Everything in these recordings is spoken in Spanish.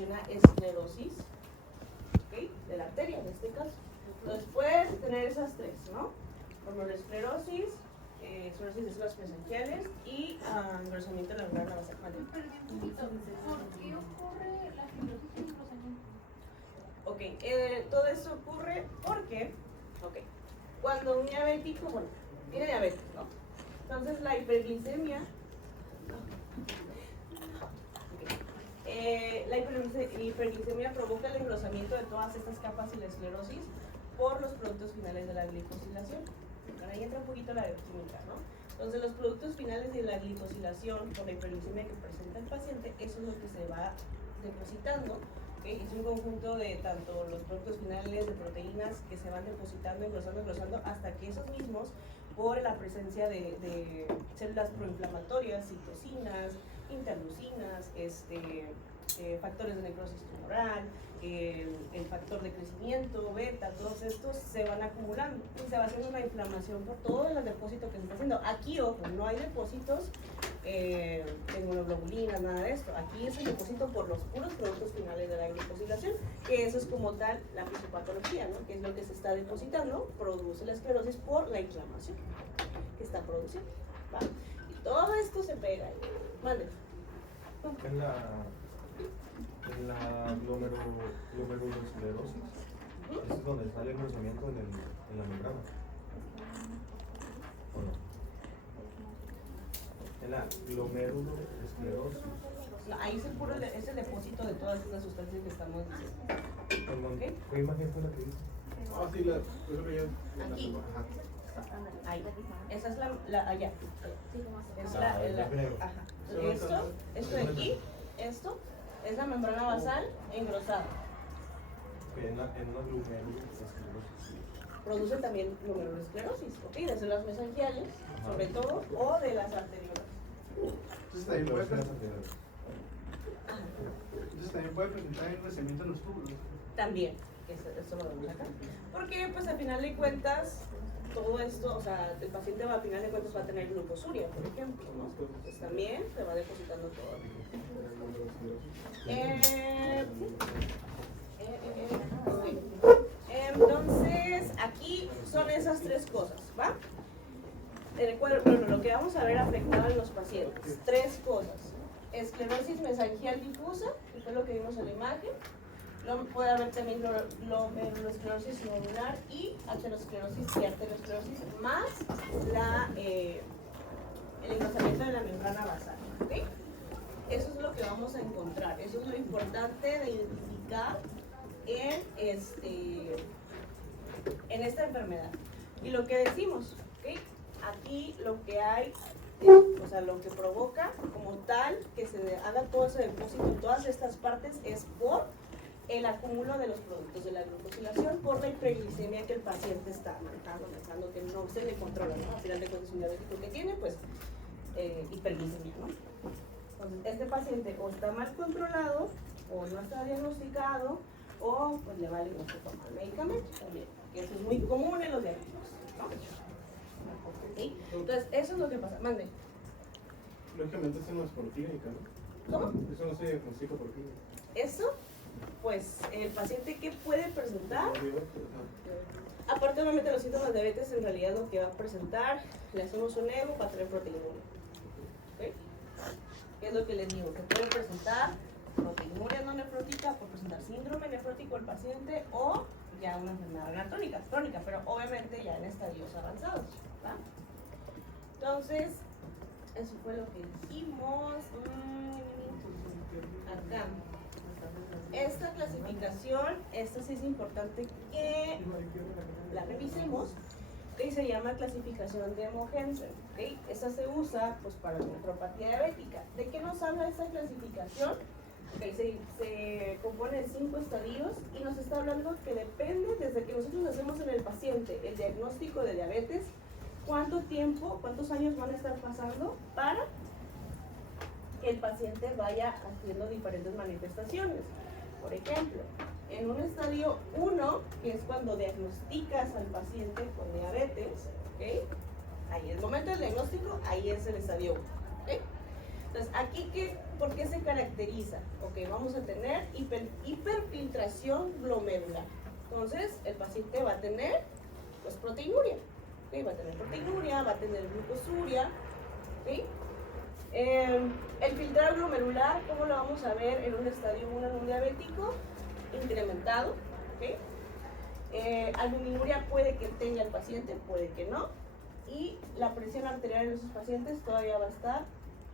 ocasiona esclerosis, ¿okay? De la arteria en este caso. Entonces puedes tener esas tres, ¿no? Glomerulosclerosis, esclerosis de células mesangiales y engrosamiento de la membrana basal. Perdí un poquito. ¿Por qué ocurre la fibrosis y el engrosamiento? Ok, todo esto ocurre porque, cuando un diabético, bueno, tiene diabetes, ¿no? Entonces la hiperglicemia, la hiperglicemia provoca el engrosamiento de todas estas capas y la esclerosis por los productos finales de la glicosilación. Ahí entra un poquito la bioquímica, ¿no? Entonces los productos finales de la glicosilación por la hiperglicemia que presenta el paciente, eso es lo que se va depositando. ¿Okay? Es un conjunto de tanto los productos finales de proteínas que se van depositando, engrosando, hasta que esos mismos, por la presencia de células proinflamatorias, citocinas, interleucinas, factores de necrosis tumoral, el factor de crecimiento, beta, todos estos se van acumulando y se va haciendo una inflamación por todo el depósito que se está haciendo. Aquí, ojo, no hay depósitos de inmunoglobulinas, nada de esto. Aquí es el depósito por los puros productos finales de la glicosilación, que eso es como tal la fisiopatología, ¿no? Que es lo que se está depositando, produce la esclerosis por la inflamación que está produciendo, ¿va? Y todo esto se pega ahí. Mande. En la glomerulosclerosis, ¿eso es donde está el engrosamiento en la membrana? ¿O no? En la glomerulosclerosis. No, ahí es el depósito de todas estas sustancias que estamos diciendo. ¿Okay? ¿Qué imagen fue la que hizo? Ah, sí, eso que ya. Aquí. Ahí. Esa es allá. Es ajá. Esto de aquí, esto es la membrana basal engrosada. En una glomerulosclerosis. Produce también glomerulosclerosis, ¿ok? De células mesangiales, sobre todo, o de las arteriolas. Entonces también puede presentar engrosamiento en los túbulos. También, eso lo vemos acá. Porque, pues, al final de cuentas, todo esto, o sea, el paciente al final de cuentas va a tener glucosuria, por ejemplo, ¿no? Pues también se va depositando todo. Entonces, aquí son esas tres cosas, ¿va? Bueno, lo que vamos a ver afectado en los pacientes, tres cosas. Esclerosis mesangial difusa, que fue lo que vimos en la imagen. Puede haber también glomerulosclerosis nodular y aterosclerosis y arteriosclerosis, más el engrosamiento de la membrana basal, ¿okay? Eso es lo que vamos a encontrar, eso es lo importante de identificar en esta enfermedad. Y lo que decimos, ¿okay? Aquí lo que hay, o sea, lo que provoca como tal que se haga todo ese depósito en todas estas partes es por el acúmulo de los productos de la glucosilación, por la hiperglicemia que el paciente está manejando, que no se le controla, ¿no? Al final de cuentas, un diabético que tiene, pues, hiperglicemia, ¿no? Entonces, este paciente o está mal controlado, o no está diagnosticado, o pues le vale mucho tomar medicamentos también, que eso es muy común en los diabéticos, ¿no? ¿Sí? Entonces, eso es lo que pasa. Mande. Lógicamente eso no es por clínica, ¿no? ¿Cómo? Eso no se diagnostica por clínica. Eso, pues, el paciente, ¿qué puede presentar? Aparte, obviamente, los síntomas de diabetes, en realidad lo que va a presentar, le hacemos un evo para tener proteinuria. ¿Okay? ¿Qué es lo que les digo? Que puede presentar proteinuria no nefrótica, por presentar síndrome nefrótico el paciente, o ya una enfermedad renal crónica, pero obviamente ya en estadios avanzados, ¿va? Entonces, eso fue lo que dijimos. Acá. Esta clasificación, esta sí es importante que la revisemos, que se llama clasificación de Mogensen, ¿okay? Esta se usa pues para la nefropatía diabética. ¿De qué nos habla esta clasificación? Okay, se compone de 5 estadios y nos está hablando que depende desde que nosotros hacemos en el paciente el diagnóstico de diabetes, cuánto tiempo, cuántos años van a estar pasando para que el paciente vaya haciendo diferentes manifestaciones. Por ejemplo, en un estadio 1, que es cuando diagnosticas al paciente con diabetes, ¿okay? Ahí es el momento del diagnóstico, ahí es el estadio 1. ¿Okay? Entonces, aquí, ¿por qué se caracteriza? Ok, vamos a tener hiperfiltración glomerular. Entonces, el paciente va a tener pues, proteinuria. ¿Okay? Va a tener proteinuria, va a tener glucosuria. ¿Okay? El filtrado glomerular, ¿cómo lo vamos a ver en un estadio 1 en un diabético? Incrementado. ¿Okay? Albuminuria puede que tenga el paciente, puede que no. Y la presión arterial en esos pacientes todavía va a estar,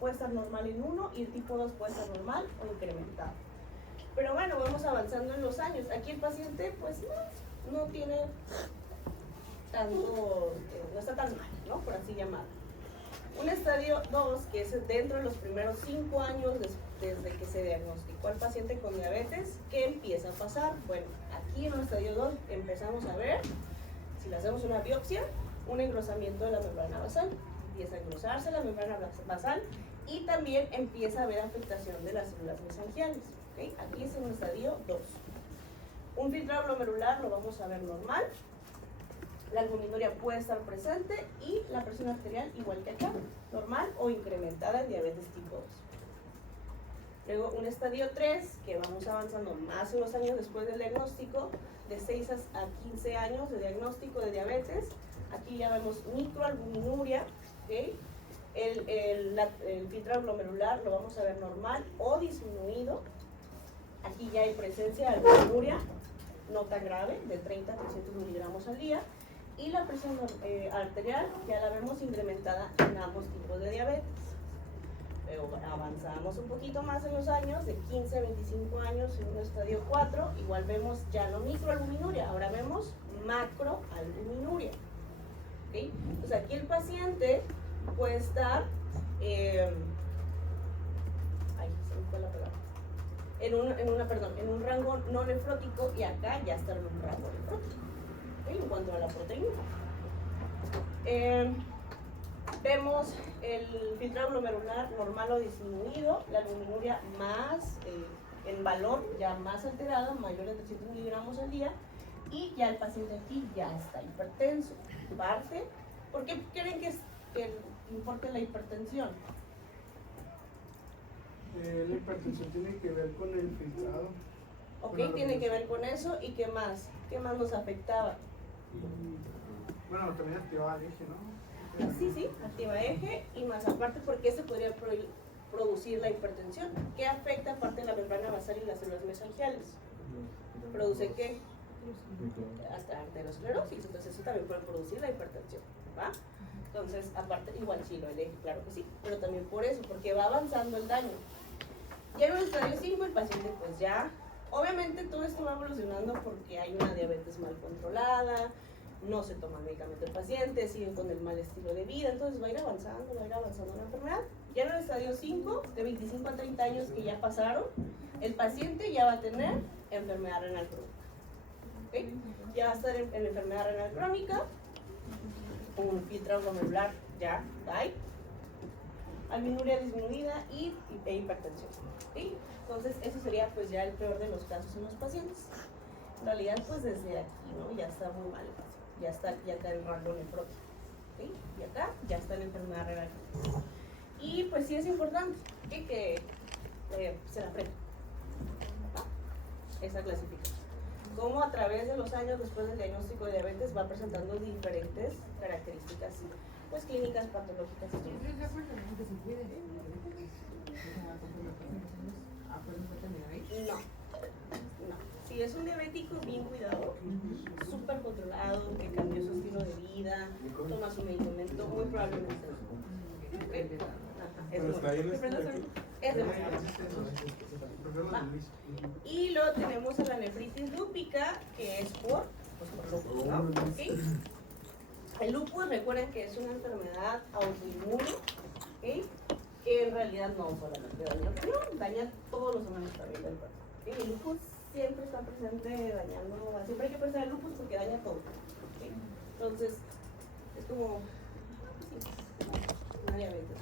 puede estar normal en 1 y el tipo 2 puede estar normal o incrementado. Pero bueno, vamos avanzando en los años. Aquí el paciente pues no tiene tanto, no está tan mal, ¿no? Por así llamarlo. Un estadio 2, que es dentro de los primeros 5 años desde que se diagnosticó al paciente con diabetes, ¿qué empieza a pasar? Bueno, aquí en el estadio 2 empezamos a ver, si le hacemos una biopsia, un engrosamiento de la membrana basal. Empieza a engrosarse la membrana basal y también empieza a haber afectación de las células mesangiales. ¿Okay? Aquí es en un estadio 2. Un filtrado glomerular lo vamos a ver normal. La albuminuria puede estar presente y la presión arterial igual que acá, normal o incrementada en diabetes tipo 2. Luego un estadio 3, que vamos avanzando más en los años después del diagnóstico, de 6 a 15 años de diagnóstico de diabetes. Aquí ya vemos microalbuminuria, ¿okay? El filtrado glomerular lo vamos a ver normal o disminuido. Aquí ya hay presencia de albuminuria, no tan grave, de 30 a 300 miligramos al día. Y la presión arterial ya la vemos incrementada en ambos tipos de diabetes. Pero avanzamos un poquito más en los años, de 15 a 25 años en un estadio 4, igual vemos ya no microalbuminuria, ahora vemos macroalbuminuria. ¿Okay? Entonces aquí el paciente puede estar, en un rango no nefrótico y acá ya está en un rango nefrótico. ¿Okay? En cuanto a la proteína. Vemos el filtrado glomerular normal o disminuido, la albuminuria más, en valor ya más alterado, mayor de 300 miligramos al día, y ya el paciente aquí ya está hipertenso. Parte, ¿por qué creen que importa la hipertensión? La hipertensión tiene que ver con el filtrado. Ok, tiene que ver con eso, ¿y qué más? ¿Qué más nos afectaba? Bueno, también activaba el eje, ¿no? Sí, activa eje y más aparte, ¿por qué se podría producir la hipertensión? ¿Qué afecta aparte de la membrana basal y las células mesangiales? ¿Produce qué? Hasta arteriosclerosis, entonces eso también puede producir la hipertensión, ¿va? Entonces, aparte, igual sí lo elegí, claro que sí, pero también por eso, porque va avanzando el daño. Ya en el estadio 5 el paciente pues ya, obviamente todo esto va evolucionando porque hay una diabetes mal controlada, no se toma medicamento el paciente, sigue con el mal estilo de vida, entonces va a ir avanzando la enfermedad. Ya en el estadio 5, de 25 a 30 años que ya pasaron, el paciente ya va a tener enfermedad renal crónica. ¿Okay? Ya va a estar en enfermedad renal crónica, un filtrado glomerular ya, ¿right? Albuminuria disminuida y hipertensión. ¿Sí? Entonces, eso sería pues ya el peor de los casos en los pacientes. En realidad, pues desde aquí, ¿no? Ya está muy mal el paciente. Ya está en rango nefrótico. ¿Sí? Y acá ya está en enfermedad renal. Y pues sí es importante que se la aprenda. Esa clasificación. Cómo a través de los años después del diagnóstico de diabetes va presentando diferentes características pues clínicas, patológicas y no. Si es un diabético bien cuidado, súper controlado, que cambió su estilo de vida, toma su medicamento, muy probablemente no. Pero está ahí en Y luego tenemos a la nefritis lúpica, que es por lupus, ¿no? ¿Okay? El lupus, recuerden que es una enfermedad autoinmune, ¿okay? Que en realidad no solamente daña el riñón, daña todos los órganos también del cuerpo. ¿Okay? El lupus siempre está presente dañando, siempre hay que pensar en el lupus porque daña todo. ¿Okay? Entonces, es como una diabetes.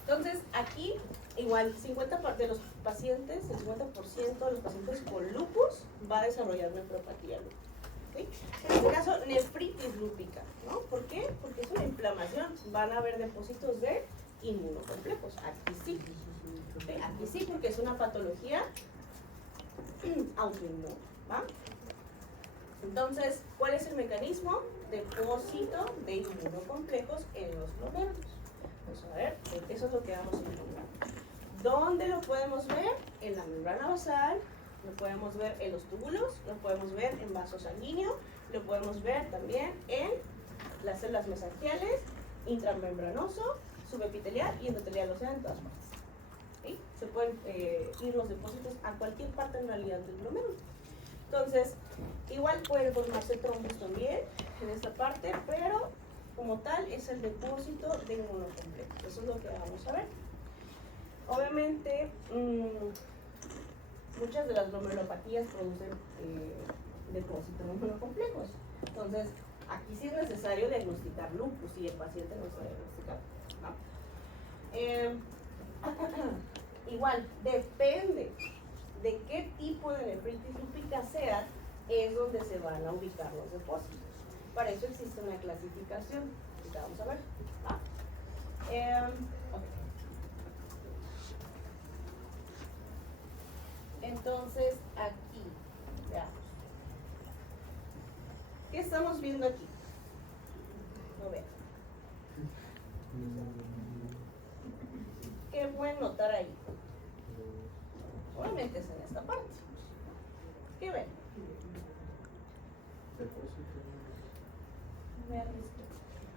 Entonces, aquí, igual, 50% de los pacientes, el 50% de los pacientes con lupus va a desarrollar nefropatía lúpica. ¿Okay? En este caso, nefritis lúpica, ¿no? ¿Por qué? Porque es una inflamación. Van a haber depósitos de inmunocomplejos. Aquí sí. ¿Ok? Aquí sí, porque es una patología autoinmune. ¿Va? Entonces, ¿cuál es el mecanismo? Depósito de inmunocomplejos en los glomérulos. Pues a ver, eso es lo que vamos a encontrar. ¿Dónde lo podemos ver? En la membrana basal, lo podemos ver en los túbulos, lo podemos ver en vaso sanguíneo, lo podemos ver también en las células mesangiales, intramembranoso, subepitelial y endotelial, o sea, en todas partes. ¿Sí? Se pueden ir los depósitos a cualquier parte en realidad del glomérulo. Entonces, igual pueden formarse trombos también en esta parte, pero como tal es el depósito de inmunocomplejos. Eso es lo que vamos a ver. Obviamente, muchas de las glomerulopatías producen depósitos de inmunocomplejos. Entonces, aquí sí es necesario diagnosticar lupus y el paciente no está diagnosticado, ¿no? Igual, depende de qué tipo de nefritis lúpica sea, es donde se van a ubicar los depósitos. Para eso existe una clasificación. Ahorita vamos a ver. ¿Va? Okay. Entonces, aquí, veamos. ¿Qué estamos viendo aquí? No vean. ¿Qué pueden notar ahí? Obviamente es en esta parte. ¿Qué ven?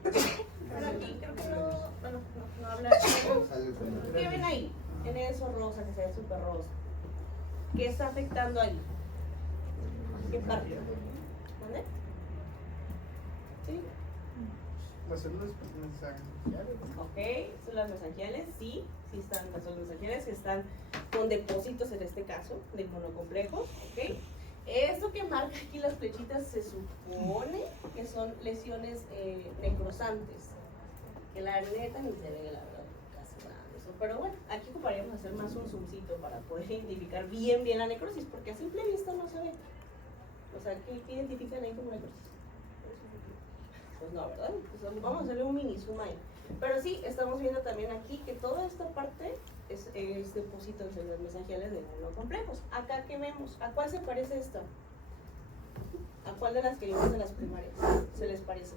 Pero aquí creo que no habla. ¿Qué ven ahí? En eso rosa, que se ve súper rosa. ¿Qué está afectando ahí? ¿Qué parte? ¿Dónde? ¿Sí? Las células mesangiales. Ok, células mesangiales, sí están las células mesangiales, que están con depósitos en este caso, de inmunocomplejos, ok. Esto que marca aquí las flechitas se supone que son lesiones necrosantes, que la neta ni se ve, la verdad, casi nada de eso. Pero bueno, aquí ocuparíamos hacer más un zoomcito para poder identificar bien la necrosis, porque a simple vista no se ve. O sea, ¿qué identifican ahí como necrosis? Pues no, ¿verdad? Pues vamos a hacerle un mini zoom ahí. Pero sí, estamos viendo también aquí que toda esta parte es depósito en células mesangiales de inmunocomplejos. Acá, ¿qué vemos? ¿A cuál se parece esta? ¿A cuál de las que vimos en las primarias se les parece?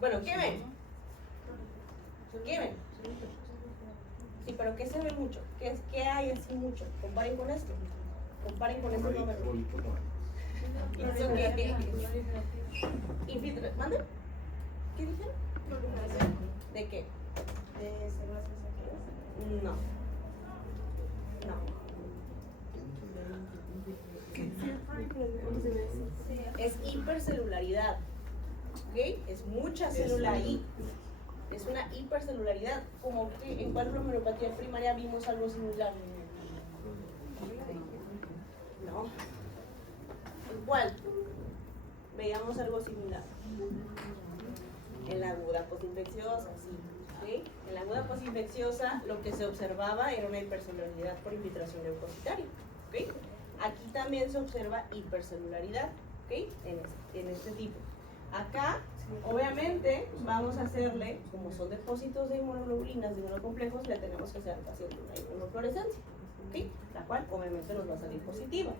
Bueno, ¿qué ven? ¿Qué ven? Sí, pero ¿qué se ve mucho? ¿Qué hay así mucho? Comparen con esto. Comparen con este número. ¿Eso qué? ¿Mande? ¿Qué dijeron? ¿De qué? ¿De células mesangiales? No. Es hipercelularidad. ¿Ok? Es mucha célula ahí. Es una hipercelularidad. Como que en cuál glomerulopatía primaria vimos algo similar. No. ¿En cuál? Veíamos algo similar. En la aguda postinfecciosa, sí. ¿Sí? En la aguda postinfecciosa lo que se observaba era una hipercelularidad por infiltración leucocitaria. ¿Okay? Aquí también se observa hipercelularidad, ¿okay? en este tipo. Acá, obviamente, vamos a hacerle, como son depósitos de inmunoglobulinas, de inmunocomplejos, le tenemos que hacer al paciente una inmunofluorescencia, ¿okay? La cual obviamente nos va a salir positiva.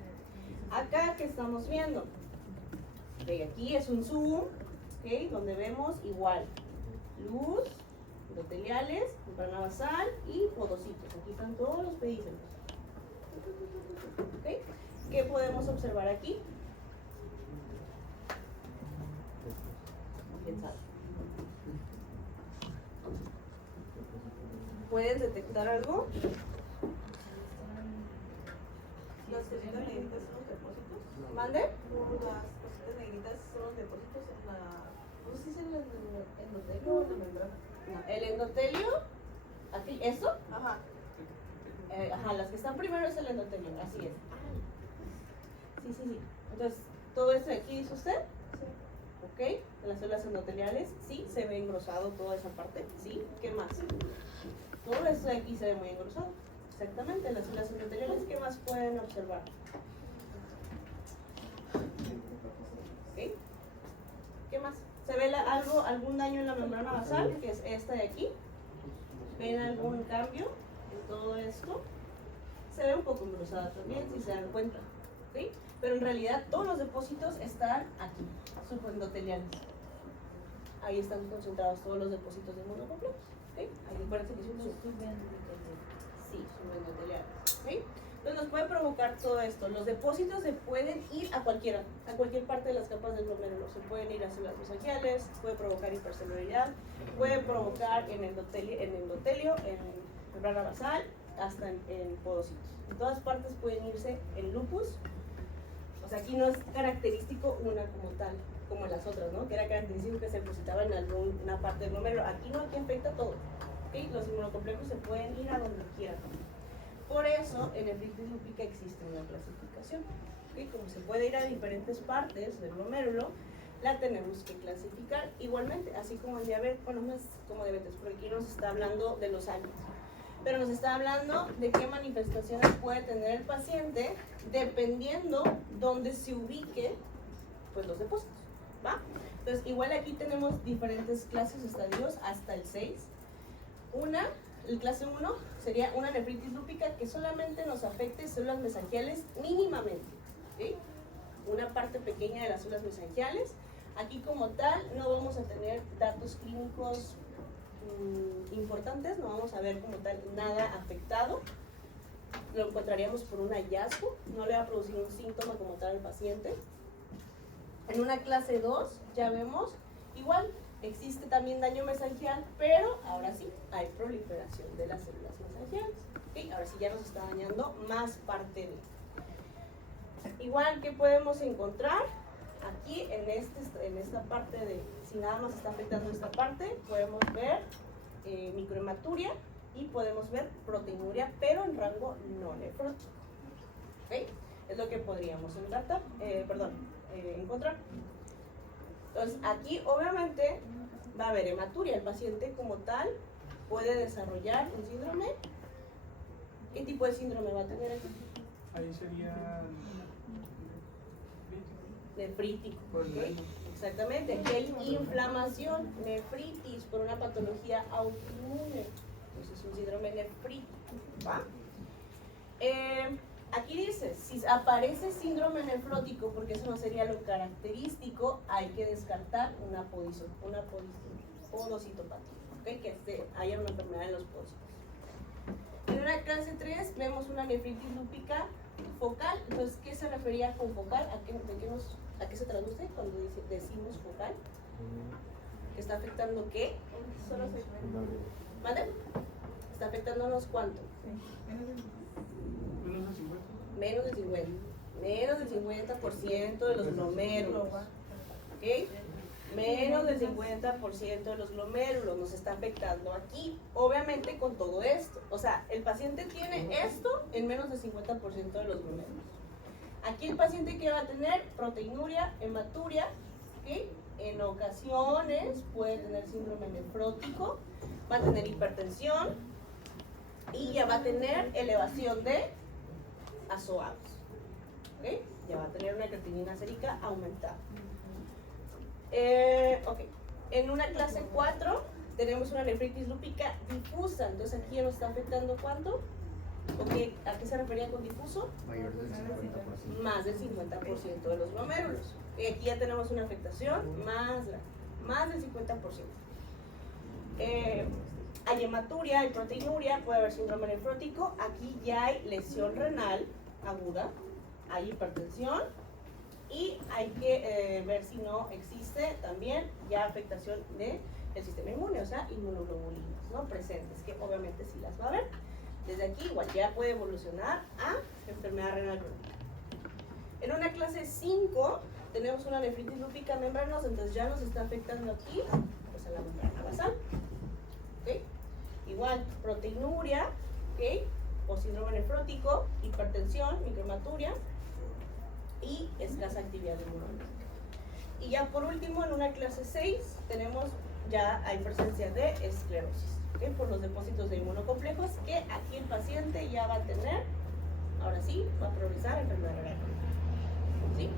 Acá, ¿qué estamos viendo? Okay, aquí es un zoom, ¿okay? Donde vemos igual luz, endoteliales, membrana basal y podocitos. Aquí están todos los pedícelos. ¿Okay? ¿Qué podemos observar aquí? ¿Quién sabe? ¿Pueden detectar algo? Las cositas negritas son los depósitos. ¿Mande? Las cositas negritas son los depósitos en la... No sé si es el endotelio o la membrana. No, el endotelio, aquí, ¿eso? Ajá. Ajá, las que están primero es el endotelio, así es. Sí. Entonces, ¿todo esto de aquí dice usted? Sí. ¿Ok? En las células endoteliales, sí, se ve engrosado toda esa parte, ¿sí? ¿Qué más? Todo esto de aquí se ve muy engrosado. Exactamente, en las células endoteliales, ¿qué más pueden observar? ¿Ok? ¿Qué más? ¿Se ve algún daño en la membrana basal, que es esta de aquí? ¿Ven algún cambio en todo esto? Se ve un poco engrosada también, si se dan cuenta, ¿sí? Pero en realidad todos los depósitos están aquí, subendoteliales. Ahí están concentrados todos los depósitos de inmunocomplejos, ¿sí? Ahí acuérdense que es un sí, subendoteliales, ¿sí? Entonces nos puede provocar todo esto. Los depósitos se pueden ir a cualquier parte de las capas del glomérulo. Se pueden ir a células mesangiales, puede provocar hipercelularidad, puede provocar en endotelio, en membrana basal, hasta en podocitos. En todas partes pueden irse en lupus. O sea, aquí no es característico una como tal, como en las otras, ¿no? Que era característico que se depositaba en alguna parte del glomérulo. Aquí no, aquí afecta todo. ¿Okay? Los inmunocomplejos se pueden ir a donde quieran. Por eso, en nefritis lúpica existe una clasificación. ¿Okay? Como se puede ir a diferentes partes del glomérulo, la tenemos que clasificar igualmente, así como el diabetes, bueno, no es como diabetes, porque aquí nos está hablando de los años, pero nos está hablando de qué manifestaciones puede tener el paciente dependiendo dónde se ubique pues los depósitos, ¿va? Entonces, igual aquí tenemos diferentes clases, estadios, hasta el 6. El clase 1 sería una nefritis lúpica que solamente nos afecte células mesangiales mínimamente, ¿sí? Una parte pequeña de las células mesangiales. Aquí como tal no vamos a tener datos clínicos importantes, no vamos a ver como tal nada afectado. Lo encontraríamos por un hallazgo, no le va a producir un síntoma como tal al paciente. En una clase 2 ya vemos igual. Existe también daño mesangial, pero ahora sí hay proliferación de las células mesangiales. ¿Okay? Ahora sí ya nos está dañando más parte de. Igual que podemos encontrar aquí en esta parte de, si nada más está afectando esta parte, podemos ver microhematuria y podemos ver proteinuria, pero en rango no nefrótico. ¿Okay? Es lo que podríamos encontrar. Entonces, aquí obviamente va a haber hematuria. El paciente como tal puede desarrollar un síndrome. ¿Qué tipo de síndrome va a tener aquí? Ahí sería Nefrítico. ¿Okay? Exactamente. Aquí hay inflamación, nefritis, por una patología autoinmune. Entonces, es un síndrome nefrítico. ¿Va? Aquí dice, si aparece síndrome nefrótico, porque eso no sería lo característico, hay que descartar una podocitopatía, ¿okay? Que haya una enfermedad en los podocitos. En una clase 3 vemos una nefritis lúpica focal. Entonces, ¿qué se refería con focal? ¿A qué se traduce cuando decimos focal? ¿Que está afectando qué? ¿Vale? ¿Está afectándonos cuánto? Menos del 50%. Menos del 50% de los glomérulos. ¿Ok? Menos del 50% de los glomérulos nos está afectando aquí. Obviamente con todo esto. O sea, el paciente tiene esto en menos del 50% de los glomérulos. Aquí el paciente que va a tener proteinuria, hematuria, ¿ok? En ocasiones puede tener síndrome nefrótico, va a tener hipertensión y ya va a tener elevación de azoados. ¿Okay? Ya va a tener una creatinina sérica aumentada. Okay. En una clase 4 tenemos una nefritis lúpica difusa. Entonces aquí ya nos está afectando ¿cuánto? Okay. ¿A qué se refería con difuso? Mayor del 50%. Más del 50% de los glomérulos. Y aquí ya tenemos una afectación más del 50%. Hay hematuria, hay proteinuria, puede haber síndrome nefrótico. Aquí ya hay lesión renal aguda, hay hipertensión y hay que ver si no existe también ya afectación del sistema inmune, o sea, inmunoglobulinas, ¿no? Presentes, que obviamente sí las va a haber. Desde aquí igual ya puede evolucionar a enfermedad renal crónica. En una clase 5 tenemos una nefritis lúpica membranosa, entonces ya nos está afectando aquí, pues a la membrana basal. ¿Okay? Igual, proteinuria, ¿okay? O síndrome nefrótico, hipertensión, microhematuria y escasa actividad inmunológica. Y ya por último, en una clase 6, hay presencia de esclerosis, ¿okay? Por los depósitos de inmunocomplejos que aquí el paciente ya va a tener, ahora sí, va a progresar enfermedad renal crónica. ¿Sí?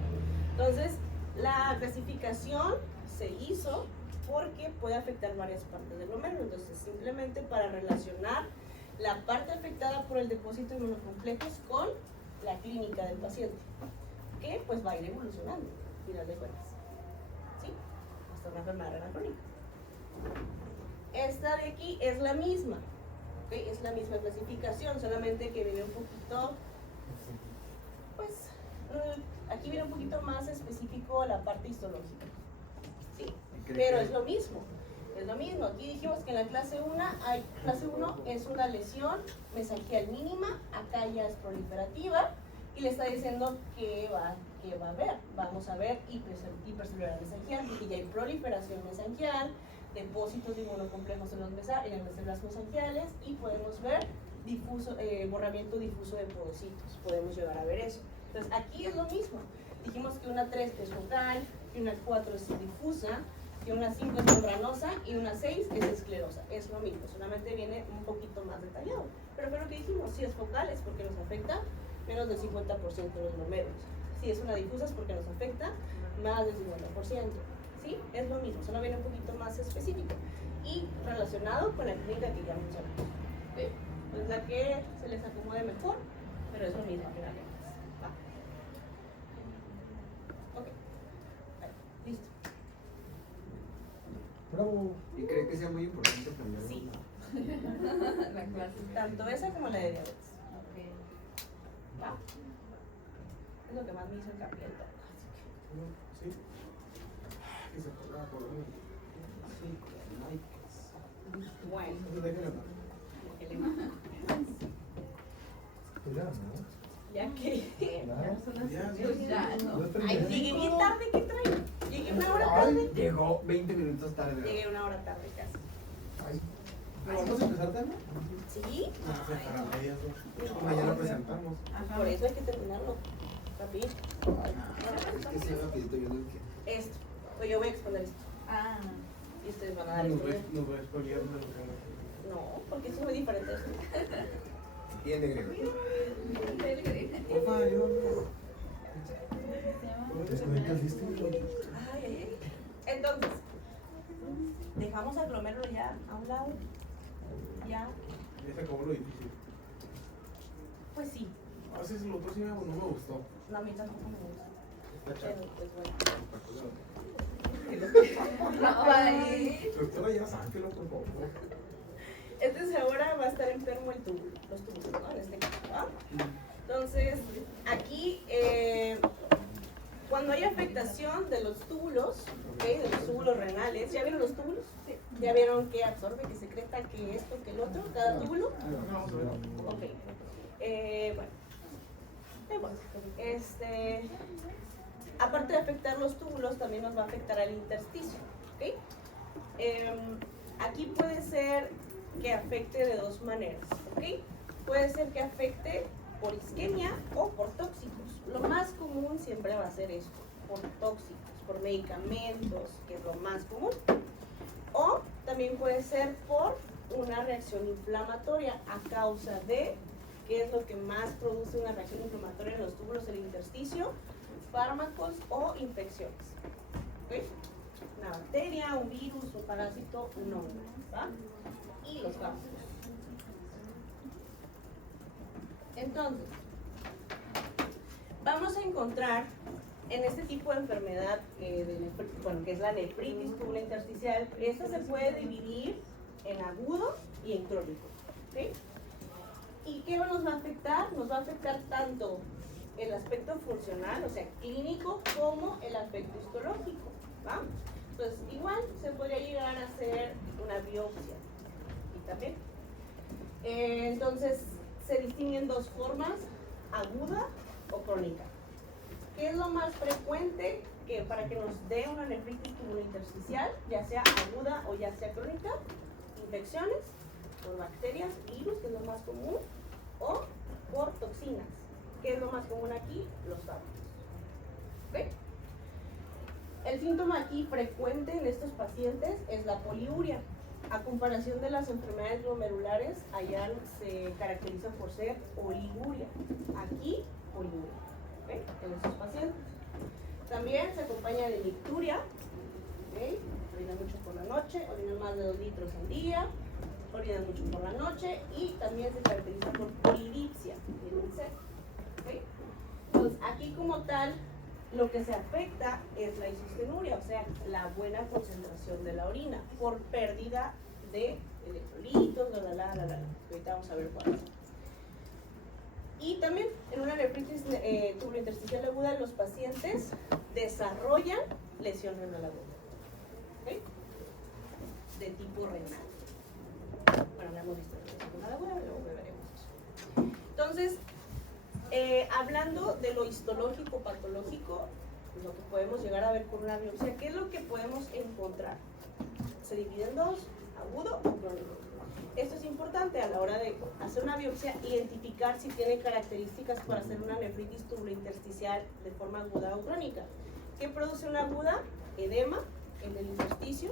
Entonces, la clasificación se hizo porque puede afectar varias partes del glomérulo. Entonces, simplemente para relacionar la parte afectada por el depósito de inmunocomplejos con la clínica del paciente, que pues va a ir evolucionando, al final de cuentas, ¿sí? Hasta una enfermedad renal crónica. Esta de aquí es la misma, ¿ok? Es la misma clasificación, solamente que viene un poquito, pues, aquí viene un poquito más específico la parte histológica, ¿sí? Pero es lo mismo. Es lo mismo, aquí dijimos que en la clase 1 es una lesión mesangial mínima, acá ya es proliferativa y le está diciendo que va a haber. Vamos a ver hipercelular mesangial, porque ya hay proliferación mesangial, depósitos de inmunocomplejos en las células mesangiales y podemos ver borramiento difuso de podocitos, podemos llegar a ver eso. Entonces aquí es lo mismo, dijimos que una 3 es focal, que una 4 es difusa, que una 5 es membranosa y una 6 es esclerosa. Es lo mismo, solamente viene un poquito más detallado. Pero fue lo que dijimos, si es focal es porque nos afecta menos del 50% de los glomérulos. Si es una difusa es porque nos afecta más del 50%. ¿Sí? Es lo mismo, solo viene un poquito más específico. Y relacionado con la clínica que ya mencionamos. ¿Sí? Es la que se les acomode mejor, pero es lo mismo al final de cuentas. ¿Va? Ok. Ahí, listo. Bravo. ¿Y cree que sea muy importante cambiar? Sí. La clase. Tanto esa como la de diabetes. Ok. ¿Va? Es lo que más me hizo hincapié en todo. Sí. Que se ponga por uno. Bueno, Entonces déjenlo. que le mando. Pues ya, ¿no? Ya que. Ya, Pues ya, ¿no? Ay, llegué bien tarde, ¿qué traen? Llegué una hora tarde. Llegó 20 minutos tarde. Llegué una hora tarde casi. Ay, ¿Pero vamos a empezar también? ¿Sí? No, pues para medias, ¿no? Mañana presentamos. Por eso hay que terminarlo. Rapidito. es que sí, rapidito, yo no es que... Esto. Pues yo voy a exponer esto. Ah. Y ustedes van a dar Nos esto. voy a expoliar de lo que No, porque eso es muy diferente. Esto. Tiene Gregorio. Porfa, yo. Desconecta el disco. Ay, ay, ay. Entonces, dejamos al glomérulo ya a un lado. Ya. Ya se acabó lo difícil. Pues sí. A veces lo otro sí no me gustó. No, a mí tampoco me gusta. Está Pero chato. pues bueno. Ay. Doctora, ya sáquelo, por favor. Este ahora va a estar enfermo el túbulo, los túbulos, ¿no? En este caso, ¿va? Entonces, aquí, cuando hay afectación de los túbulos, ¿ok? De los túbulos renales, ¿ya vieron los túbulos? Sí. ¿Ya vieron qué absorbe, qué secreta, qué esto, qué el otro, cada túbulo? Vamos a ver. Ok. Bueno. Aparte de afectar los túbulos, también nos va a afectar al intersticio, ¿ok? Aquí puede ser que afecte de dos maneras, ¿ok? Puede ser que afecte por isquemia o por tóxicos. Lo más común siempre va a ser esto, por tóxicos, por medicamentos, que es lo más común. O también puede ser por una reacción inflamatoria a causa de, ¿qué es lo que más produce una reacción inflamatoria en los túbulos del intersticio? Fármacos o infecciones. ¿Ok? Una bacteria, un virus, un parásito, un hongo, ¿va? Y los fármacos. Entonces, vamos a encontrar en este tipo de enfermedad, que es la nefritis tubular intersticial, esta se puede dividir en agudo y en crónico. ¿Ok? ¿Y qué nos va a afectar? Nos va a afectar tanto el aspecto funcional, o sea, clínico, como el aspecto histológico, ¿va? Entonces, igual se podría llegar a hacer una biopsia, y también. Entonces, se distinguen dos formas, aguda o crónica. ¿Qué es lo más frecuente que para que nos dé una nefritis tubular intersticial, ya sea aguda o ya sea crónica? Infecciones por bacterias, virus, que es lo más común, o por toxinas. ¿Qué es lo más común aquí? Los fármacos. ¿Ok? El síntoma aquí frecuente en estos pacientes es la poliuria. A comparación de las enfermedades glomerulares, allá se caracteriza por ser oliguria. Aquí, poliuria. ¿Ok? En estos pacientes. También se acompaña de nicturia, ¿Okay? Orinan mucho por la noche, orinan más de 2 litros al día, orinan mucho por la noche y también se caracteriza por polidipsia. ¿Okay? Entonces, aquí como tal, lo que se afecta es la isostenuria, o sea, la buena concentración de la orina por pérdida de electrolitos, ahorita vamos a ver cuáles. Y también en una nefritis tubulointersticial aguda los pacientes desarrollan lesión renal aguda, ¿okay? De tipo renal. Bueno, ya hemos visto la lesión renal aguda, luego veremos eso. Entonces, hablando de lo histológico patológico, lo que podemos llegar a ver con una biopsia, ¿qué es lo que podemos encontrar? Se divide en dos, agudo o crónico. Esto es importante a la hora de hacer una biopsia, identificar si tiene características para hacer una nefritis tubulointersticial de forma aguda o crónica. ¿Qué produce una aguda? Edema en el intersticio,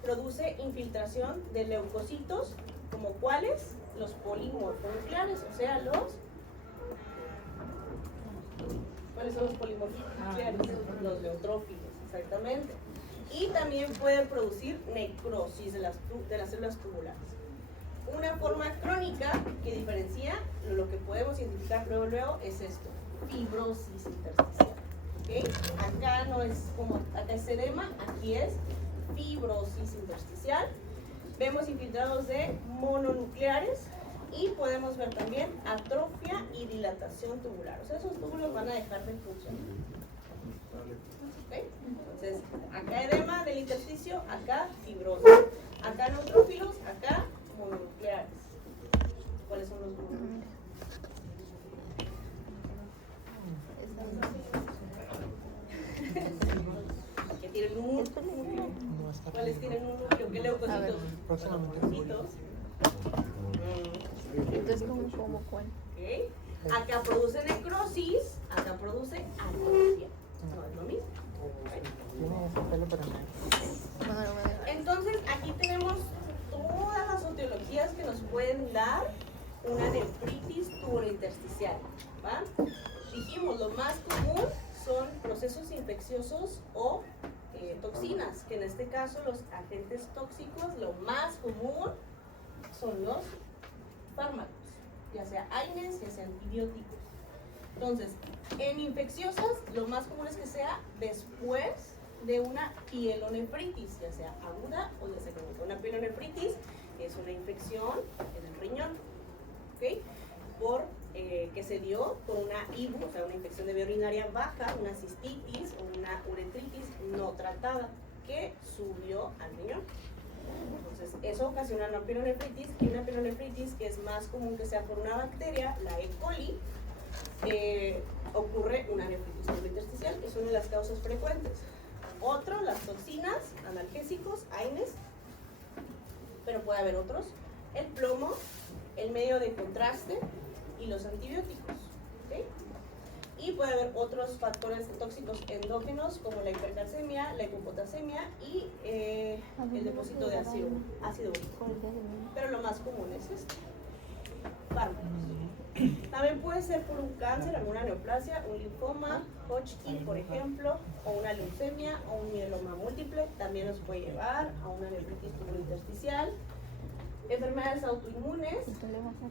produce infiltración de leucocitos, como cuáles, los polimorfonucleares, o sea, ¿cuáles son los polimorfonucleares? Los neutrófilos, exactamente. Y también puede producir necrosis de las células tubulares. Una forma crónica que diferencia, lo que podemos identificar luego es esto, fibrosis intersticial. ¿Okay? Acá no es como, acá es edema, aquí es fibrosis intersticial. Vemos infiltrados de mononucleares y podemos ver también atrofia y dilatación tubular. O sea, esos túbulos van a dejar de funcionar. ¿Okay? Entonces, acá edema del intersticio, acá fibrosis. Acá neutrófilos, acá mononucleares. ¿Cuáles son los mononucleares? ¿Qué tienen un núcleo? ¿Cuáles tienen un núcleo? ¿Qué leucocitos? Leucocitos. Entonces, ¿cómo cuál? ¿Okay? Acá produce necrosis, acá produce atrofia. No es lo mismo. Entonces, aquí tenemos todas las etiologías que nos pueden dar una nefritis tubulointersticial. ¿Va? Dijimos, lo más común son procesos infecciosos o toxinas, que en este caso los agentes tóxicos, lo más común son los fármacos, ya sea AINES, ya sea antibióticos. Entonces, en infecciosas, lo más común es que sea después de una pielonefritis, ya sea aguda o ya sea crónica. Una pielonefritis es una infección en el riñón, ¿ok? Que se dio por una IBU, o sea, una infección de vía urinaria baja, una cistitis o una uretritis no tratada que subió al riñón. Entonces, eso ocasiona una pielonefritis, y una pielonefritis que es más común que sea por una bacteria, la E. coli, ocurre una nefritis tubulointersticial, que es una de las causas frecuentes. Otro, las toxinas, analgésicos, AINES, pero puede haber otros, el plomo, el medio de contraste y los antibióticos. ¿Okay? Y puede haber otros factores tóxicos endógenos como la hipercalcemia, la hipopotasemia y el depósito de ácido úrico. Pero lo más común es este, fármacos. También puede ser por un cáncer, alguna neoplasia, un linfoma, Hodgkin, por ejemplo, o una leucemia o un mieloma múltiple. También nos puede llevar a una nefritis tubulointersticial. Enfermedades autoinmunes,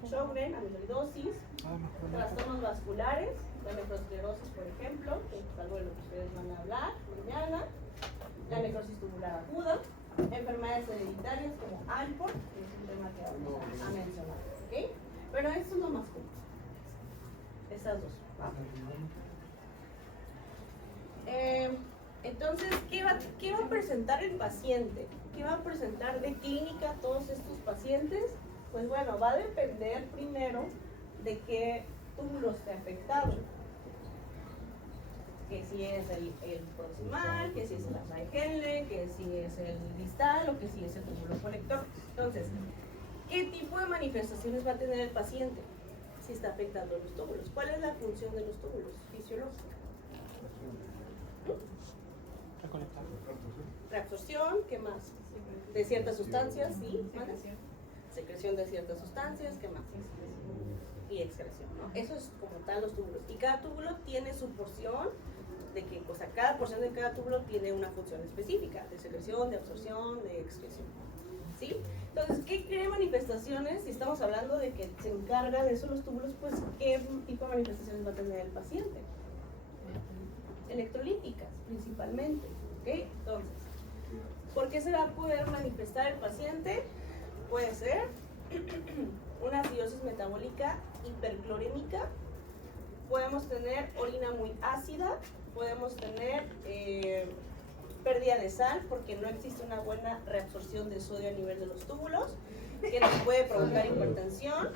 Sjögren, amiloidosis, trastornos vasculares, la nefrosclerosis, por ejemplo, que es algo de lo que ustedes van a hablar mañana, la necrosis tubular aguda, enfermedades hereditarias como Alport, que es un tema que vamos a mencionar, ¿ok? Pero esto es lo más común, estas dos. Entonces, ¿qué va a presentar el paciente? ¿Qué va a presentar de clínica todos estos pacientes? Pues bueno, va a depender primero de qué túbulo esté afectado. Que si es el proximal, que si es el Ashay-Henle, que si es el distal o que si es el túbulo colector. Entonces, ¿qué tipo de manifestaciones va a tener el paciente si está afectando los túbulos? ¿Cuál es la función de los túbulos fisiológica? Reabsorción, ¿qué más? De ciertas sustancias, ¿sí? Secreción de ciertas sustancias, ¿qué más? Y excreción, ¿no? Eso es como tal los túbulos. Y cada túbulo tiene su porción de que pues, a cada porción de cada túbulo tiene una función específica, de secreción, de absorción, de excreción. ¿Sí? Entonces, ¿qué manifestaciones? Si estamos hablando de que se encarga de eso los túbulos, pues ¿qué tipo de manifestaciones va a tener el paciente? Electrolíticas, principalmente. ¿Ok? Entonces, ¿por qué se va a poder manifestar el paciente? Puede ser una acidosis metabólica hiperclorémica, podemos tener orina muy ácida, podemos tener pérdida de sal porque no existe una buena reabsorción de sodio a nivel de los túbulos, que nos puede provocar hipertensión.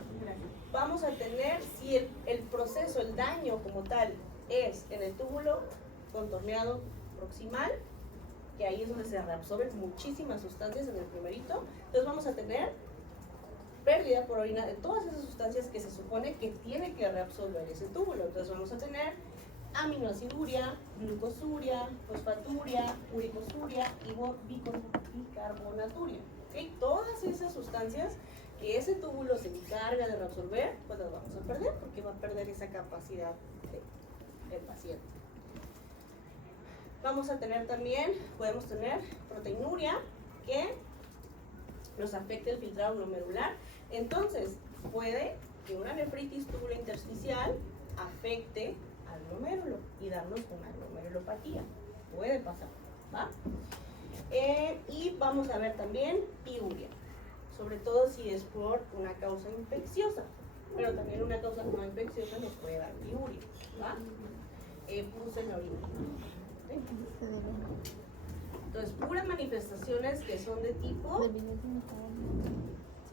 Vamos a tener, si el proceso, el daño como tal, es en el túbulo contorneado proximal, que ahí es donde se reabsorben muchísimas sustancias en el primerito, entonces vamos a tener pérdida por orina de todas esas sustancias que se supone que tiene que reabsorber ese túbulo. Entonces vamos a tener aminoaciduria, glucosuria, fosfaturia, uricosuria y bicarbonaturia. ¿Okay? Todas esas sustancias que ese túbulo se encarga de reabsorber, pues las vamos a perder porque va a perder esa capacidad del paciente. Vamos a tener también, podemos tener proteinuria que nos afecte el filtrado glomerular. Entonces, puede que una nefritis tubulointersticial afecte al glomérulo y darnos una glomerulopatía. Puede pasar, ¿va? Y vamos a ver también piuria, sobre todo si es por una causa infecciosa, pero también una causa no infecciosa nos puede dar piuria, ¿va? Pus en la orina. ¿Sí? Entonces, puras manifestaciones que son de tipo,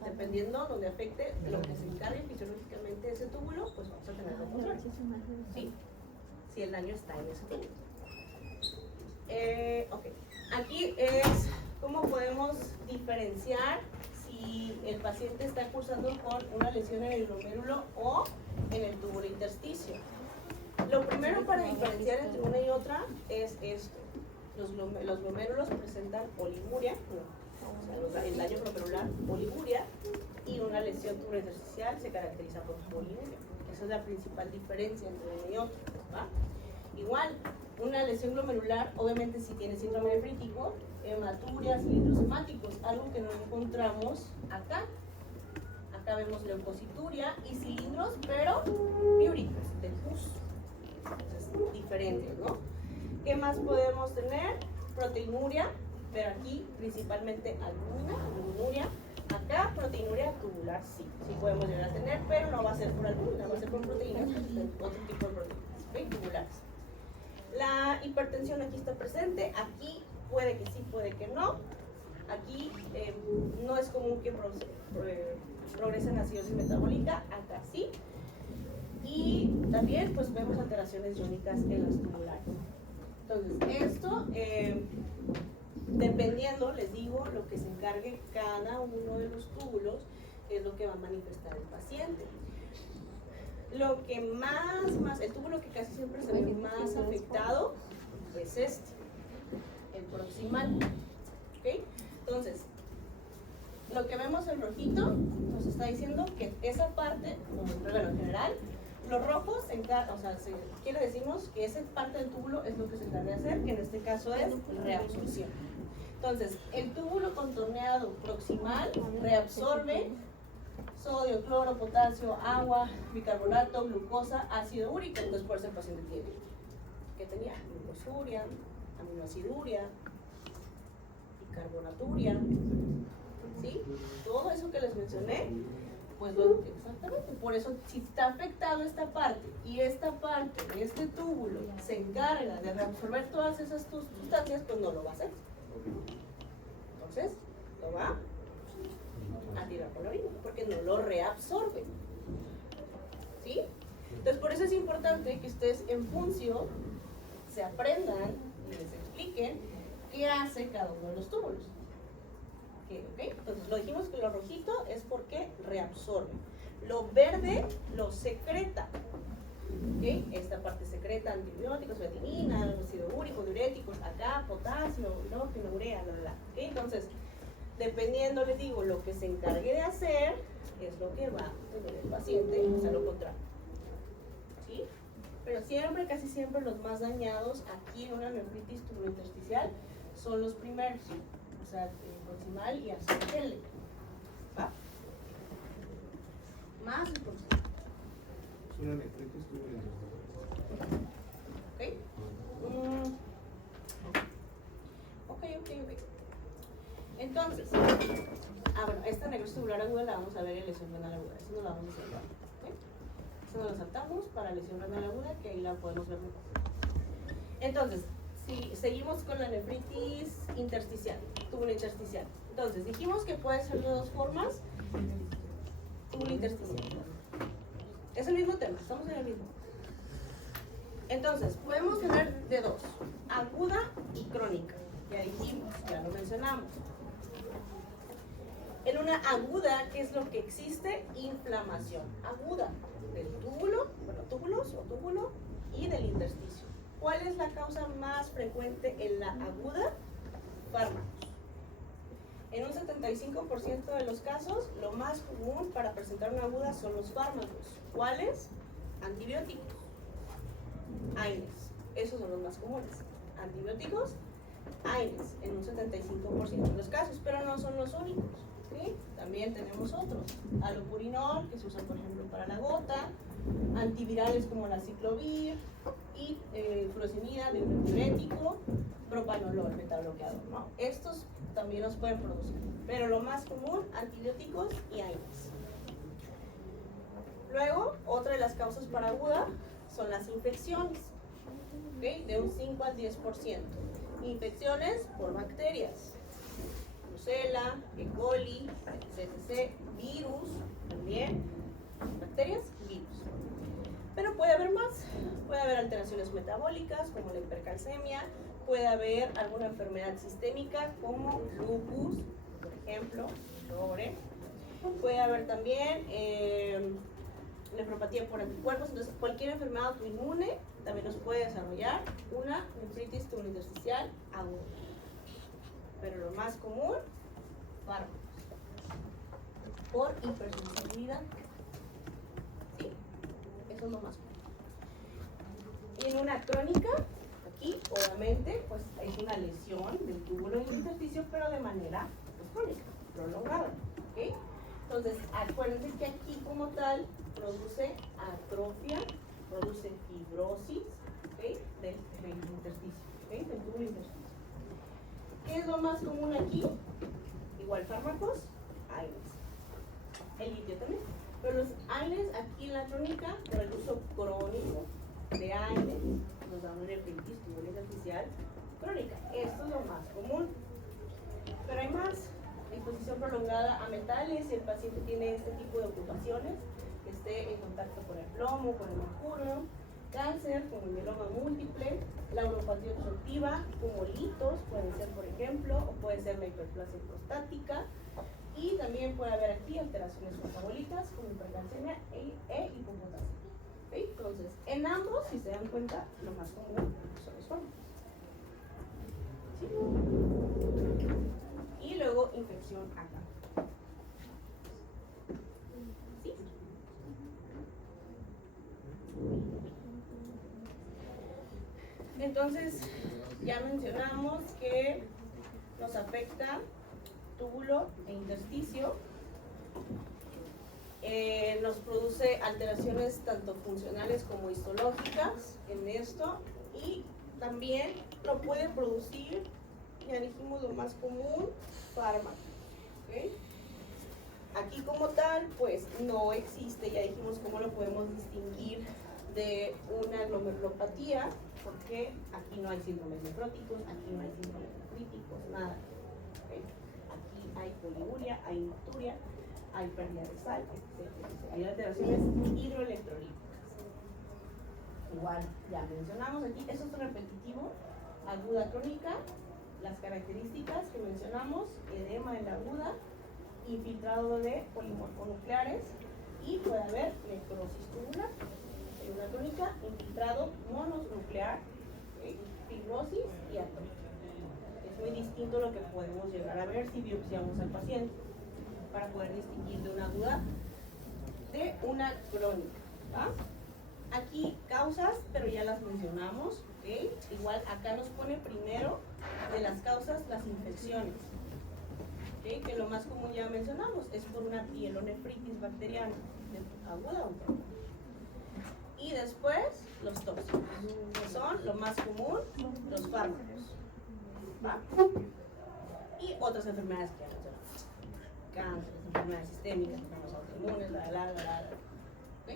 dependiendo donde afecte lo que se encargue fisiológicamente ese túbulo, pues vamos a tener lo contrario. ¿Sí? Si el daño está en ese túbulo. Ok. Aquí es cómo podemos diferenciar si el paciente está cursando con una lesión en el glomérulo o en el túbulo intersticio. Lo primero para diferenciar entre una y otra es esto. Los glomérulos presentan oligoria, o sea, el daño glomerular, oligoria, y una lesión tubulointersticial se caracteriza por poliuria. Esa es la principal diferencia entre uno y otro, ¿va? Igual, una lesión glomerular, obviamente si tiene síndrome nefrítico, hematuria, cilindros hemáticos, algo que no encontramos acá. Acá vemos leucocituria y cilindros, pero piúricos, del pus. Entonces, diferentes, ¿no? ¿Qué más podemos tener? Proteinuria, pero aquí principalmente albuminuria. Acá proteinuria tubular sí podemos llegar a tener, pero no va a ser por albúmina, va a ser por proteínas, otro tipo de proteínas, ¿okay? Tubulares. La hipertensión aquí está presente, aquí puede que sí, puede que no. Aquí no es común que progrese en acidosis metabólica, acá sí. Y también pues vemos alteraciones iónicas en las tubulares. Entonces, esto, dependiendo, les digo, lo que se encargue cada uno de los túbulos, es lo que va a manifestar el paciente. Lo que el túbulo que casi siempre se ve más afectado es este, el proximal. ¿Okay? Entonces, lo que vemos en rojito nos está diciendo que esa parte, bueno, en general, los rojos, quiere decirnos que esa parte del túbulo es lo que se encarga de hacer, que en este caso es reabsorción. Entonces, el túbulo contorneado proximal reabsorbe sodio, cloro, potasio, agua, bicarbonato, glucosa, ácido úrico. Entonces, por eso el paciente tiene, ¿qué tenía? Glucosuria, aminoaciduria, bicarbonaturia, ¿sí? Todo eso que les mencioné, pues exactamente, por eso si está afectado esta parte y esta parte de este túbulo se encarga de reabsorber todas esas sustancias, pues no lo va a hacer. Entonces, lo va a tirar por la orina, porque no lo reabsorbe. ¿Sí? Entonces, por eso es importante que ustedes en función se aprendan y les expliquen qué hace cada uno de los túbulos. ¿Okay? Entonces, lo dijimos que lo rojito es porque reabsorbe. Lo verde lo secreta. ¿Okay? Esta parte secreta antibióticos, vitamina, ácido úrico, diuréticos, acá, potasio, urea, ¿Okay? Entonces, dependiendo, les digo, lo que se encargue de hacer es lo que va a tener el paciente, o sea, lo contrario. ¿Sí? Pero siempre, casi siempre, los más dañados aquí en una nefritis tubulointersticial son los primeros, o sea, proximal y ascendente. ¿Va? Más el proximal. Es una nefritis tubulointersticial. ¿Ok? Ok. Entonces, bueno, esta necrosis tubular aguda la vamos a ver en lesión renal aguda. Eso no la vamos a saltar. ¿Ok? Eso nos lo saltamos para lesión renal aguda, que ahí la podemos ver mejor. Entonces, si seguimos con la nefritis intersticial, tubulointersticial. Entonces, dijimos que puede ser de dos formas. Tubulointersticial. Es el mismo tema, estamos en el mismo. Entonces, podemos tener de dos, aguda y crónica. Ya dijimos, ya lo mencionamos. En una aguda, ¿qué es lo que existe? Inflamación aguda del túbulo, túbulos o túbulo y del intersticio. ¿Cuál es la causa más frecuente en la aguda? Fármacos. En un 75% de los casos, lo más común para presentar una aguda son los fármacos. ¿Cuáles? Antibióticos. AINES. Esos son los más comunes. Antibióticos, AINES, en un 75% de los casos, pero no son los únicos. ¿Sí? También tenemos otros. Allopurinol, que se usa por ejemplo para la gota, antivirales como la ciclovir y furosemida de un diurético, propanolol, metabloqueador, ¿no? Estos también los pueden producir, pero lo más común, antibióticos y AINES. Luego, otra de las causas para aguda son las infecciones, ¿okay? De un 5 al 10%. Infecciones por bacterias, Brucella, E. coli, CCC, virus, también, bacterias, virus. Pero puede haber más, puede haber alteraciones metabólicas como la hipercalcemia, puede haber alguna enfermedad sistémica como lupus, por ejemplo, puede haber también nefropatía por anticuerpos. Entonces cualquier enfermedad autoinmune también nos puede desarrollar una nefritis tubulointersticial aguda. Pero lo más común, fármacos por hipersensibilidad. ¿Sí? Eso es lo más común. Y en una crónica, aquí obviamente pues es una lesión del túbulo intersticio, pero de manera crónica, prolongada. ¿Okay? Entonces acuérdense que aquí como tal produce atrofia, produce fibrosis, ¿okay? del intersticio, ¿okay? Del túbulo intersticio. ¿Qué es lo más común aquí? Igual fármacos, AINES. El litio también. Pero los AINES aquí en la crónica, por el uso crónico de AINES, nos da una nefritis tubulointersticial crónica. Esto es lo más común. Pero hay más. Exposición prolongada a metales, si el paciente tiene este tipo de ocupaciones, que esté en contacto con el plomo, con el mercurio, cáncer, como el mieloma múltiple, la uropatía obstructiva, como litos, pueden ser por ejemplo, o puede ser la hiperplasia prostática, y también puede haber aquí alteraciones metabólicas como hipercalcemia e hipopotasia. ¿Okay? Entonces, en ambos, si se dan cuenta, lo más común son los fármacos. ¿Sí? Y luego infección acá. ¿Sí? Entonces, ya mencionamos que nos afecta túbulo e intersticio. Nos produce alteraciones tanto funcionales como histológicas en esto, y también lo puede producir, ya dijimos lo más común, fármacos. ¿Okay? Aquí como tal, pues no existe, ya dijimos cómo lo podemos distinguir de una glomerulopatía, porque aquí no hay síndromes nefróticos, aquí no hay síndromes nefríticos, nada. ¿Okay? Aquí hay poliuria, hay nocturia, hay pérdida de sal, etc. Hay alteraciones hidroelectrolíticas. Igual, ya mencionamos aquí, eso es repetitivo, aguda crónica, las características que mencionamos, edema en la aguda, infiltrado de polimorfonucleares, y puede haber necrosis tubular. En una crónica, infiltrado mononuclear, fibrosis y atrofia. Es muy distinto lo que podemos llegar a ver si biopsiamos al paciente, para poder distinguir de una aguda de una crónica. ¿Va? aquí causas, pero ya las mencionamos, ¿ok? Igual acá nos pone primero de las causas las infecciones, ¿ok? Que lo más común ya mencionamos, es por una pielonefritis bacteriana, aguda o crónica. Y después los tóxicos, que son lo más común, los fármacos, ¿va? Y otras enfermedades que ya mencionamos, cáncer, enfermedades sistémicas, enfermedades autoinmunes, ¿ok?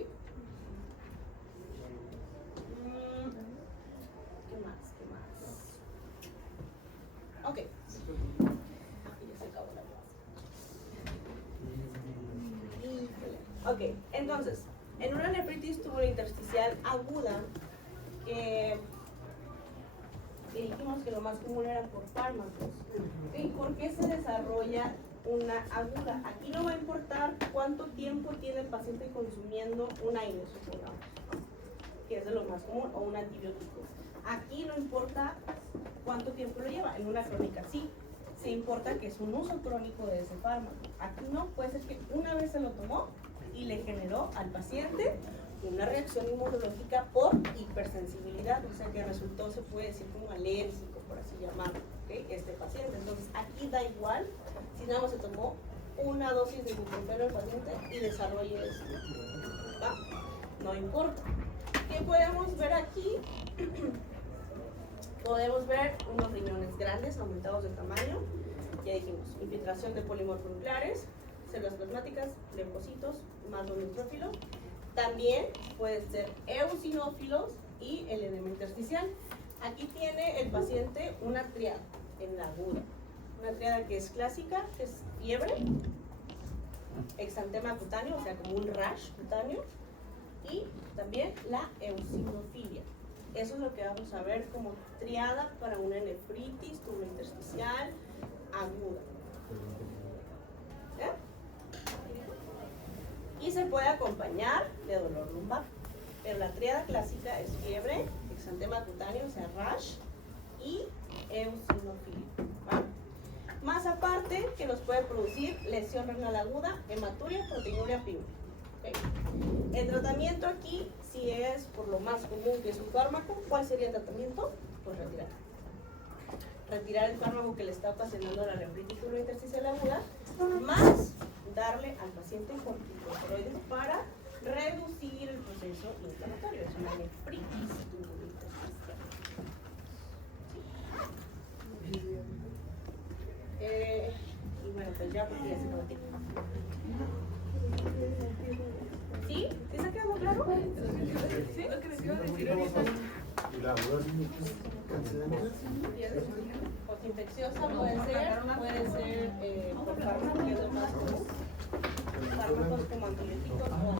¿Qué más? Ok. Ya se acabó la clase. Ok, entonces, en una nefritis tubulointersticial aguda, que dijimos que lo más común era por fármacos. ¿Y por qué se desarrolla una aguda? Aquí no va a importar cuánto tiempo tiene el paciente consumiendo un aire, supongamos, ¿no? Que es de lo más común, o un antibiótico. Aquí no importa cuánto tiempo lo lleva, en una crónica sí. Se importa que es un uso crónico de ese fármaco. Aquí no, puede ser que una vez se lo tomó y le generó al paciente una reacción inmunológica por hipersensibilidad, o sea que resultó, se puede decir, como alérgico, por así llamarlo, ¿okay? Este paciente. Entonces aquí da igual si nada más se tomó una dosis de ibuprofeno al paciente y desarrolle esto, ¿va? No importa. ¿Qué podemos ver aquí? Podemos ver unos riñones grandes, aumentados de tamaño, ya dijimos, infiltración de polimorfonucleares, células plasmáticas, leucocitos, más los neutrófilos. También pueden ser eosinófilos y el edema intersticial. Aquí tiene el paciente una triada en la aguda. Una triada que es clásica, que es fiebre, exantema cutáneo, o sea, como un rash cutáneo, y también la eosinofilia. Eso es lo que vamos a ver como triada para una nefritis tubulointersticial aguda. ¿Eh? Y se puede acompañar de dolor lumbar. Pero la triada clásica es fiebre, exantema cutáneo, o sea, rash, y eosinofilia. ¿Va? Más aparte, que nos puede producir lesión renal aguda, hematuria, proteinuria, piúria. ¿Okay? El tratamiento aquí, si es por lo más común que es un fármaco, ¿cuál sería el tratamiento? Pues retirar. Retirar el fármaco que le está ocasionando la nefritis tubulointersticial aguda, más darle al paciente corticosteroides para reducir el proceso inflamatorio. Es una nefritis tubulointersticial. Y bueno, pues ya porque ya se acabó el tiempo. ¿Sí? ¿Sí se ha quedado claro? ¿Sí? Lo que les iba a decir ahorita. Infecciosa puede ser por fármacos, que es lo más común. Fármacos como antibióticos o